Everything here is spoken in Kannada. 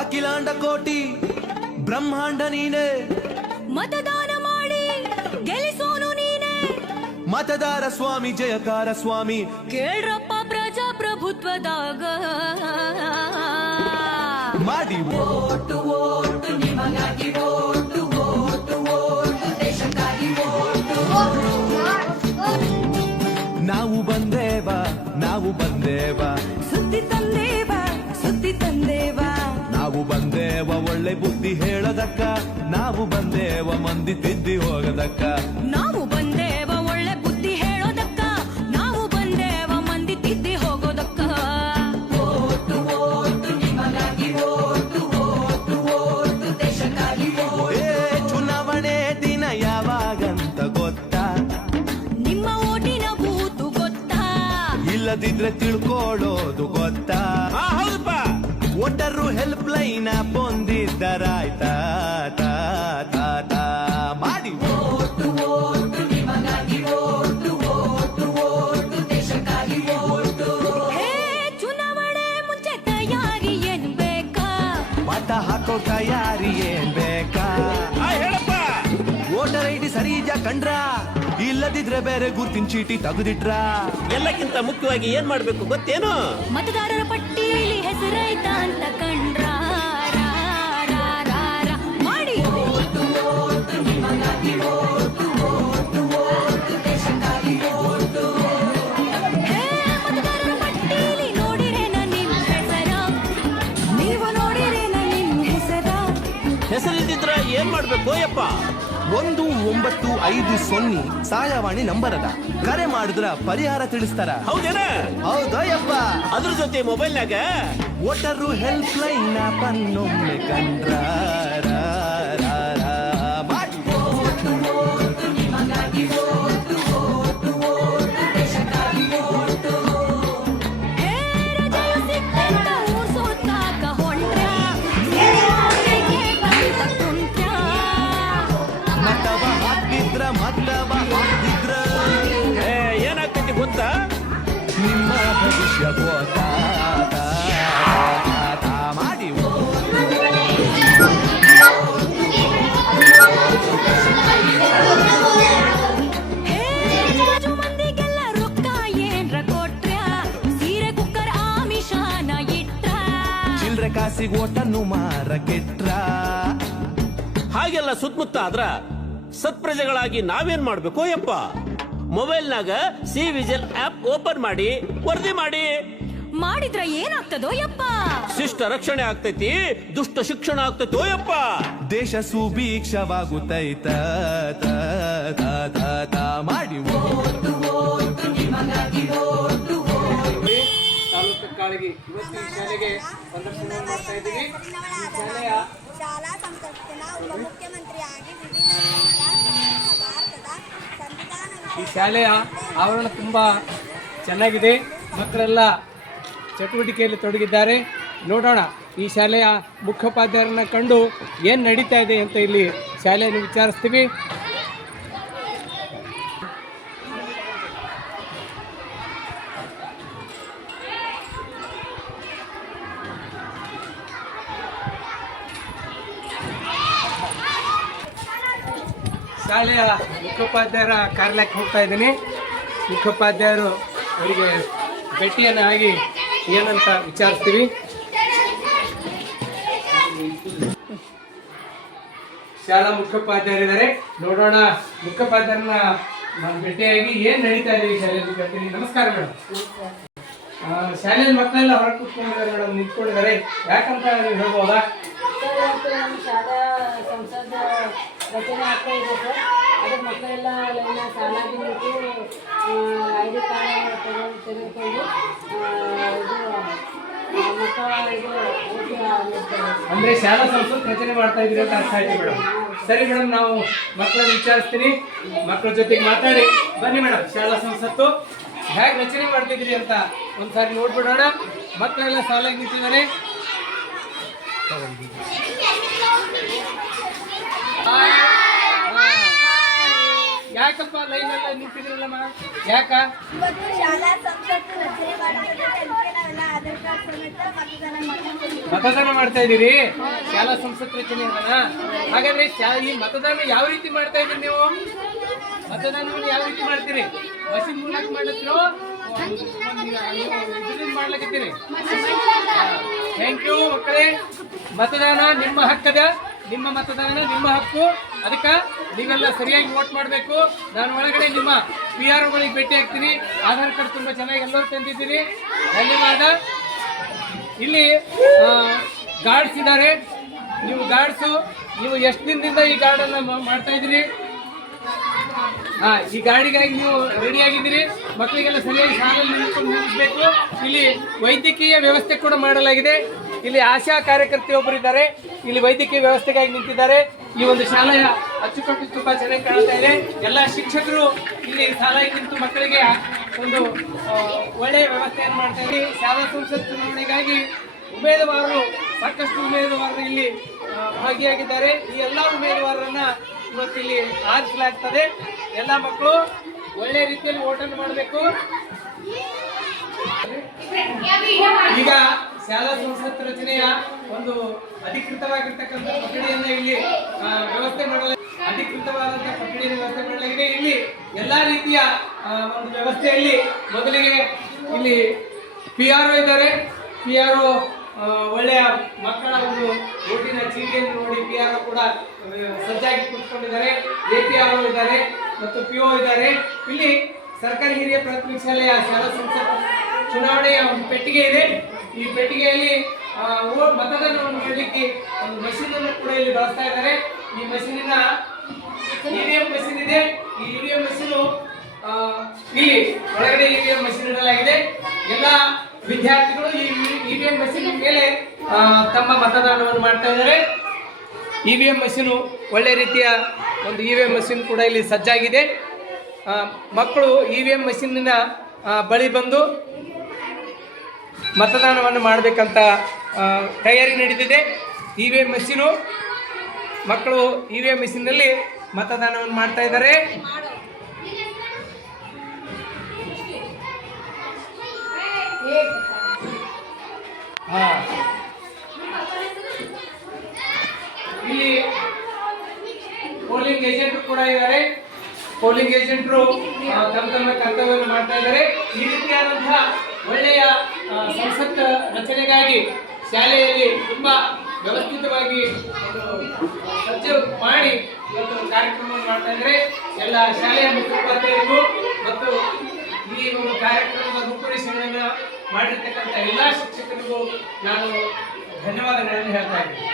ಅಖಿಲಾಂಡ ಕೋಟಿ ಬ್ರಹ್ಮಾಂಡ ನೀನೆ, ಮತದಾನ ಮಾಡಿ ಗೆಲ್ಲಿಸೋನು ನೀನೆ, ಮತದಾರ ಸ್ವಾಮಿ ಜಯಕಾರ ಸ್ವಾಮಿ. ಕೇಳ್ರಪ್ಪ ಪ್ರಜಾಪ್ರಭುತ್ವದಾಗ ಮಾಡಿ ಓಟು ಓಟು ನಿಮಗಾಗಿ ಓಟು ಓಟು ಓಟು ದೇಶಕ್ಕಾಗಿ ಓಟು. ನಾವು ಬಂದೇವ ನಾವು ಬಂದೇವ, ಸುದ್ದಿ ತಂದೇವ ಸುದ್ದಿ ತಂದೇವ, ನಾವು ಬಂದೇವ ಒಳ್ಳೆ ಬುದ್ಧಿ ಹೇಳದಕ್ಕ, ನಾವು ಬಂದೇವ ಮಂದಿ ತಿದ್ದಿ ಹೋಗದಕ್ಕ. ನಾವು ಬಂದೇವ ಒಳ್ಳೆ ಬುದ್ಧಿ ಹೇಳೋದಕ್ಕ, ನಾವು ಬಂದೇವ ಮಂದಿ ತಿದ್ದಿ ಹೋಗೋದಕ್ಕ. ಓಟು ಓಟು ನಿಮಗಾಗಿ ಓಟು ಓಟು ಓಟು ದೇಶಕ್ಕಾಗಿ ಓಟು. ಚುನಾವಣೆ ದಿನ ಯಾವಾಗಂತ ಗೊತ್ತಾ? ನಿಮ್ಮ ಓಟಿನ ಬೂತು ಗೊತ್ತಾ? ಇಲ್ಲದಿದ್ರೆ ತಿಳ್ಕೊಳ್ಳೋದು ಗೊತ್ತಾ? ಹೌದಪ್ಪ. ವೋಟರು ಹೆಲ್ಪ್ ಲೈನ್ ಬಂದಿದ್ದರಾಯ್ತಾ? ಮಾಡಿ ಓಟು ಓಟು ನಿಮಗಾಗಿ ಓಟು ಓಟು ಓಟು ದೇಶಕ್ಕಾಗಿ ಓಟು. ಹೇ ಚುನಾವಣೆ ಮುಂಚೆ ತಯಾರಿ ಏನ್ ಬೇಕಾ? ಮತ ಹಾಕೋ ತಯಾರಿ ಏನ್ ಬೇಕಾ? ಹೇಳಪ್ಪ. ವೋಟರ್ ಐಡಿ ಸರಿ ಇದ್ಯಾ ಕಂಡ್ರ? ಇಲ್ಲದಿದ್ರೆ ಬೇರೆ ಗುರ್ತಿನ ಚೀಟಿ ತೆಗೆದಿಟ್ರ? ಎಲ್ಲಕ್ಕಿಂತ ಮುಖ್ಯವಾಗಿ ಏನ್ ಮಾಡ್ಬೇಕು ಗೊತ್ತೇನು? ಮತದಾರರ ಪಟ್ಟಿಯಲ್ಲಿ ಹೆಸರೈತ ಅಂತ ಕಂಡ್ರ ರಾ, ರಾ, ರಾ, ರಾ. ಮಾಡಿ ಓಟು ಓಟು ನಿಮಗಾಗಿ ಓಟು ಓಟು ಓಟು ದೇಶಕ್ಕಾಗಿ ಓಟು. ಹೇ ಮತದಾರರ ಪಟ್ಟಿಯಲ್ಲಿ ನೋಡಿರೇನ ನಿಮ್ ಹೆಸರ? ನೀವು ನೋಡಿರೇನ ನಿಮ್ ಹೆಸರ? ಹೆಸರಿಲ್ದಿದ್ರ ಏನ್ ಮಾಡ್ಬೇಕು ಯಪ್ಪ? 1950 ಸಹಾಯವಾಣಿ ನಂಬರ್ ಅದ, ಕರೆ ಮಾಡಿದ್ರ ಪರಿಹಾರ ತಿಳಿಸ್ತಾರ. ಹೌದೇನ? ಹೌದಯ್ಯಪ್ಪ. ಅದ್ರ ಜೊತೆ ಮೊಬೈಲ್ನಾಗ ವೋಟರು ಹೆಲ್ಪ್ ಲೈನ್ ಪನ್ನೊಮ್ಮೆ ಕಂಡ್ರ ಮಾಡಿ ಓಟು ಓಟು ನಿಮಗಾಗಿ ಓಟು ಓಟು ಓಟು ದೇಶಕ್ಕಾಗಿ ಓಟು. ಹೇ ರಜೆಯು ಸಿಕ್ತಂತ ಊರ್ ಸುತ್ತಾಕ ಹೊಂಟ್ರ, ಓಟಿಗೆ ಬಂತ ಕುಂತ್ರ. ಮತವ ಹಾಕಿದ್ರ ಏನಾಗ್ತೈತಿ ಗೊತ್ತಾ? ನಿಮ್ಮ ಭವಿಷ್ಯ ಗೊತ್ತಾ? ಮಾಡಿ ಹೇ ಜಾಜು ಮಂದಿಗೆಲ್ಲ ರೊಕ್ಕ ಏನ್ರ ಕೊಟ್ರ, ಸೀರೆ ಕುಕ್ಕರ್ ಆಮಿಷಾನ ಇಟ್ರ. ಚಿಲ್ರೆ ಕಾಸಿಗೆ ಓಟನ್ನು ಮಾರ ಕೆಟ್ರ? ಹಾಗೆಲ್ಲ ಸುತ್ತಮುತ್ತ ಆದ್ರ ಸತ್ಪ್ರಜೆಗಳಾಗಿ ನಾವೇನ್ ಮಾಡ್ಬೇಕು ಯಪ್ಪ? ಮೊಬೈಲ್ನಾಗ ಸಿ ವಿಜಿಲ್ ಆಪ್ ಓಪನ್ ಮಾಡಿ ವರದಿ ಮಾಡಿ. ಮಾಡಿದ್ರ ಏನಾಗ್ತದೋ ಯಪ್ಪ? ಶಿಷ್ಟ ರಕ್ಷಣೆ ಆಗ್ತೈತಿ, ದುಷ್ಟ ಶಿಕ್ಷಣ ಆಗ್ತೈತೋ ಯಪ್ಪ. ದೇಶ ಸುಭೀಕ್ಷವಾಗುತ್ತೈತ ಮಾಡಿ ಓಟು ಓಟು ನಿಮಗಾಗಿ ಓಟು ಓಟು. ತಾಲೂಕು ಕಾಳಗಿ ಇವತ್ತು ಈ ಶಾಲೆಗೆ ಸಂದರ್ಶನ ಮಾಡ್ತಾ ಇದ್ದೀವಿ. ಈ ಶಾಲೆಯ ಶಾಲಾ ಸಂಸತ್ತಿನ ಉಪಮುಖ್ಯಮಂತ್ರಿಯಾಗಿ ವಿವಿಧ ಭಾರತದ ಸಂವಿಧಾನ ಈ ಶಾಲೆಯ ಆವರಣ ತುಂಬ ಚೆನ್ನಾಗಿದೆ. ಮಕ್ಕಳೆಲ್ಲ ಚಟುವಟಿಕೆಯಲ್ಲಿ ತೊಡಗಿದ್ದಾರೆ. ನೋಡೋಣ ಈ ಶಾಲೆಯ ಮುಖ್ಯೋಪಾಧ್ಯಾಯರನ್ನ ಕಂಡು ಏನು ನಡೀತಾ ಇದೆ ಅಂತ ಇಲ್ಲಿ ಶಾಲೆಯನ್ನು ವಿಚಾರಿಸ್ತೀವಿ. ಶಾಲೆಯ ಮುಖ್ಯೋಪಾಧ್ಯಾಯರ ಕಾರ್ಯಾಲಯಕ್ಕೆ ಹೋಗ್ತಾ ಇದ್ದೀನಿ. ಮುಖ್ಯೋಪಾಧ್ಯಾಯರು ಅವರಿಗೆ ಭೇಟಿಯನ್ನು ಆಗಿ ಏನಂತ ವಿಚಾರಿಸ್ತೀವಿ. ಶಾಲಾ ಮುಖ್ಯೋಪಾಧ್ಯಾಯರಿದ್ದಾರೆ, ನೋಡೋಣ ಮುಖ್ಯೋಪಾಧ್ಯಾಯರನ್ನ ನಾನು ಭೇಟಿಯಾಗಿ ಏನು ನಡೀತಾ ಇದೆ ಈ ಶಾಲೆಯಲ್ಲಿ ಕೇಳ್ತೀನಿ. ನಮಸ್ಕಾರ ಮೇಡಮ್. ಶಾಲೆಯಲ್ಲಿ ಮಕ್ಕಳೆಲ್ಲ ಹೊರಗೆ ಕೂತ್ಕೊಂಡಿದ್ದಾರೆ ಮೇಡಮ್, ನಿಂತ್ಕೊಂಡಿದ್ದಾರೆ. ಯಾಕಂತ ನೀವು ಹೇಳ್ಬೋದಾ? ಶಾಲಾ ಸಂಸದ ರಚನೆ ಆಗ್ತಾ ಇದೆ ಸರ್. ಅದಕ್ಕೆ ಮಕ್ಕಳೆಲ್ಲ ಲೈನ ಸಾಲಾಗಿ ನಿಂತು ಐಡಿ ಕಾರ್ಡ್ ತೆಗೆದುಕೊಂಡು ಮಕ್ಕಳ ಅಂದ್ರೆ ಶಾಲಾ ಸಂಸತ್ ರಚನೆ ಮಾಡ್ತಾ ಇದ್ದೀರಿ ಅಂತ ಅರ್ಥ ಆಯ್ತು ಮೇಡಮ್. ಸರಿ ಮೇಡಮ್, ನಾವು ಮಕ್ಕಳನ್ನ ವಿಚಾರಿಸ್ತೀನಿ, ಮಕ್ಕಳ ಜೊತೆಗೆ ಮಾತಾಡಿ ಬನ್ನಿ ಮೇಡಮ್. ಶಾಲಾ ಸಂಸತ್ತು ಹೇಗೆ ರಚನೆ ಮಾಡ್ತಿದ್ದೀರಿ ಅಂತ ಒಂದ್ಸಾರಿ ನೋಡ್ಬಿಡೋಣ. ಮಕ್ಕಳೆಲ್ಲ ಸಾಲಾಗಿ ನಿಂತಿದ್ದಾರೆ. ಯಾಕೆ ಯಾಕಪ್ಪ ಲೈನ್ ಎಲ್ಲ ನಿಂತಿದ್ರಲ್ಲಮ್ಮ? ಯಾಕ? ಇವತ್ತು ಶಾಲಾ ಸಂಸತ್ತು ರಚನೆ ಮಾಡಿದ್ರೆ ಅದಕ್ಕೆ ನಾವೆಲ್ಲ ಆಧಾರ್ ಕಾರ್ಡ್ ಸಮೇತ ಮತದಾನ ಮಾಡ್ತೀವಿ. ಮತದಾನ ಮಾಡ್ತಾ ಇದ್ದೀರಿ? ಶಾಲಾ ಸಂಸತ್ ರಚನೆ ಇದನ್ನ. ಹಾಗಾದ್ರೆ ಈ ಮತದಾನ ಯಾವ ರೀತಿ ಮಾಡ್ತಾ ಇದ್ದೀರಿ ನೀವು? ಮತದಾನವನ್ನು ಯಾವ ರೀತಿ ಮಾಡ್ತೀರಿ? ಮಷಿನ್ ಮೂಲಕ ಮಾಡ್ಲತ್ತಿರೋ ಮಾಡ್ಲಕತ್ತೀರಿ? ಥ್ಯಾಂಕ್ ಯು ಮಕ್ಕಳೇ. ಮತದಾನ ನಿಮ್ಮ ಹಕ್ಕದ, ನಿಮ್ಮ ಮತದಾನ ನಿಮ್ಮ ಹಕ್ಕು. ಅದಕ್ಕೆ ನೀವೆಲ್ಲ ಸರಿಯಾಗಿ ವೋಟ್ ಮಾಡಬೇಕು. ನಾನು ಒಳಗಡೆ ನಿಮ್ಮ PROಗಳಿಗೆ ಭೇಟಿ ಆಗ್ತೀನಿ. ಆಧಾರ್ ಕಾರ್ಡ್ ತುಂಬ ಚೆನ್ನಾಗಿ ಎಲ್ಲರೂ ತಂದಿದ್ದೀನಿ. ಧನ್ಯವಾದ. ಇಲ್ಲಿ ಗಾರ್ಡ್ಸ್ ಇದ್ದಾರೆ. ನೀವು ಗಾರ್ಡ್ಸು, ನೀವು ಎಷ್ಟು ದಿನದಿಂದ ಈ ಗಾರ್ಡನ್ನು ಮಾಡ್ತಾ ಇದ್ದೀರಿ? ಈ ಗಾಡಿಗಾಗಿ ನೀವು ರೆಡಿ ಆಗಿದ್ದೀರಿ. ಮಕ್ಕಳಿಗೆಲ್ಲ ಸರಿಯಾಗಿ ಸಾಲಲ್ಲಿ ನಿಲ್ಲಿಸಬೇಕು. ಇಲ್ಲಿ ವೈದ್ಯಕೀಯ ವ್ಯವಸ್ಥೆ ಕೂಡ ಮಾಡಲಾಗಿದೆ. ಇಲ್ಲಿ ಆಶಾ ಕಾರ್ಯಕರ್ತೆಯೊಬ್ಬರಿದ್ದಾರೆ. ಇಲ್ಲಿ ವೈದ್ಯಕೀಯ ವ್ಯವಸ್ಥೆಗಾಗಿ ನಿಂತಿದ್ದಾರೆ. ಈ ಒಂದು ಶಾಲೆಯ ಅಚ್ಚುಕಟ್ಟು ತುಂಬಾ ಚೆನ್ನಾಗಿ ಕಾಣ್ತಾ ಇದೆ. ಎಲ್ಲ ಶಿಕ್ಷಕರು ಇಲ್ಲಿ ಸಾಲಾಗಿ ನಿಂತು ಮಕ್ಕಳಿಗೆ ಒಂದು ಒಳ್ಳೆಯ ವ್ಯವಸ್ಥೆಯನ್ನು ಮಾಡ್ತಾ ಇದ್ದೀವಿ. ಶಾಲಾ ಸಂಸತ್ ಚುನಾವಣೆಗಾಗಿ ಉಮೇದುವಾರರು, ಸಾಕಷ್ಟು ಉಮೇದುವಾರರು ಇಲ್ಲಿ ಭಾಗಿಯಾಗಿದ್ದಾರೆ. ಈ ಎಲ್ಲ ಉಮೇದುವಾರರನ್ನ ಇವತ್ತು ಇಲ್ಲಿ ಆರಿಸಲಾಗ್ತದೆ. ಎಲ್ಲ ಮಕ್ಕಳು ಒಳ್ಳೆ ರೀತಿಯಲ್ಲಿ ಓಟನ್ನು ಮಾಡಬೇಕು. ಈಗ ಶಾಲಾ ಸಂಸತ್ ರಚನೆಯ ಒಂದು ಅಧಿಕೃತವಾಗಿರ್ತಕ್ಕಂಥ ಕೊಠಡಿಯನ್ನ ಇಲ್ಲಿ ವ್ಯವಸ್ಥೆ ಅಧಿಕೃತವಾದಂತಹ ಕೊಠಡಿಯನ್ನು ವ್ಯವಸ್ಥೆ ಮಾಡಲಾಗಿದೆ. ಇಲ್ಲಿ ಎಲ್ಲಾ ರೀತಿಯ ಒಂದು ವ್ಯವಸ್ಥೆಯಲ್ಲಿ ಮೊದಲಿಗೆ ಇಲ್ಲಿ PRO ಇದ್ದಾರೆ. PRO ಒಳ್ಳೆಯ ಮಕ್ಕಳ ಒಂದು ಓಟಿನ ಚೀಟಿಯನ್ನು ನೋಡಿ PRO ಕೂಡ ಸಜ್ಜಾಗಿ ಕೂತ್ಕೊಂಡಿದ್ದಾರೆ. APRO ಇದ್ದಾರೆ ಮತ್ತು PO ಇದ್ದಾರೆ. ಇಲ್ಲಿ ಸರ್ಕಾರಿ ಹಿರಿಯ ಪ್ರಾಥಮಿಕ ಶಾಲೆಯ ಶಾಲಾ ಸಂಸತ್ ಚುನಾವಣೆಯ ಒಂದು ಪೆಟ್ಟಿಗೆ ಇದೆ. ಈ ಪೆಟ್ಟಿಗೆಯಲ್ಲಿ ಮತದಾನವನ್ನು ಮಾಡಲಿಕ್ಕೆ ಒಂದು ಮಷೀನ್ ಅನ್ನು ಕೂಡ ಇಲ್ಲಿ ಬಳಸ್ತಾ ಇದ್ದಾರೆ. ಈ ಮಷೀನಿನ EVM ಮಷೀನ್ ಇದೆ. ಈ EVM ಮಷೀನು ಇಲ್ಲಿ ಒಳಗಡೆ EVM ಮಷೀನ್ ಇಡಲಾಗಿದೆ. ಎಲ್ಲ ವಿದ್ಯಾರ್ಥಿಗಳು ಈ EVM ಮಷೀನ್ ಮೇಲೆ ತಮ್ಮ ಮತದಾನವನ್ನು ಮಾಡ್ತಾ ಇದ್ದಾರೆ. EVM ಮಷೀನು ಒಳ್ಳೆ ರೀತಿಯ ಒಂದು EVM ಮಷೀನ್ ಕೂಡ ಇಲ್ಲಿ ಸಜ್ಜಾಗಿದೆ. ಮಕ್ಕಳು EVM ಮಷೀನಿನ ಬಳಿ ಬಂದು ಮತದಾನವನ್ನು ಮಾಡಬೇಕಂತ ತಯಾರಿ ನಡೆದಿದೆ. EVM ಮಷೀನು ಮಕ್ಕಳು EVM ಮಷೀನ್ನಲ್ಲಿ ಮತದಾನವನ್ನು ಮಾಡ್ತಾ ಇದ್ದಾರೆ. ಇಲ್ಲಿ ಪೋಲಿಂಗ್ ಏಜೆಂಟ್ ಕೂಡ ಇದ್ದಾರೆ. ಪೋಲಿಂಗ್ ಏಜೆಂಟ್ರು ತಮ್ಮ ತಮ್ಮ ಕರ್ತವ್ಯವನ್ನು ಮಾಡ್ತಾ ಇದ್ದಾರೆ. ಈ ರೀತಿಯಾದಂತಹ ಒಳ್ಳೆಯ ಸಂಸತ್ ರಚನೆಗಾಗಿ ಶಾಲೆಯಲ್ಲಿ ತುಂಬಾ ವ್ಯವಸ್ಥಿತವಾಗಿ ಸಜ್ಜು ಮಾಡಿ ಇವತ್ತು ಕಾರ್ಯಕ್ರಮವನ್ನು ಮಾಡ್ತಾ ಇದ್ದಾರೆ. ಎಲ್ಲ ಶಾಲೆಯ ಮುಖ್ಯೋಪಾಧ್ಯಾಯರು ಮತ್ತು ಈ ಒಂದು ಕಾರ್ಯಕ್ರಮದ ರೂಪುರೇಷೆಗಳನ್ನು ಮಾಡಿರ್ತಕ್ಕಂಥ ಎಲ್ಲ ಶಿಕ್ಷಕರಿಗೂ ನಾನು ಧನ್ಯವಾದಗಳನ್ನು ಹೇಳ್ತಾ ಇದ್ದೀನಿ.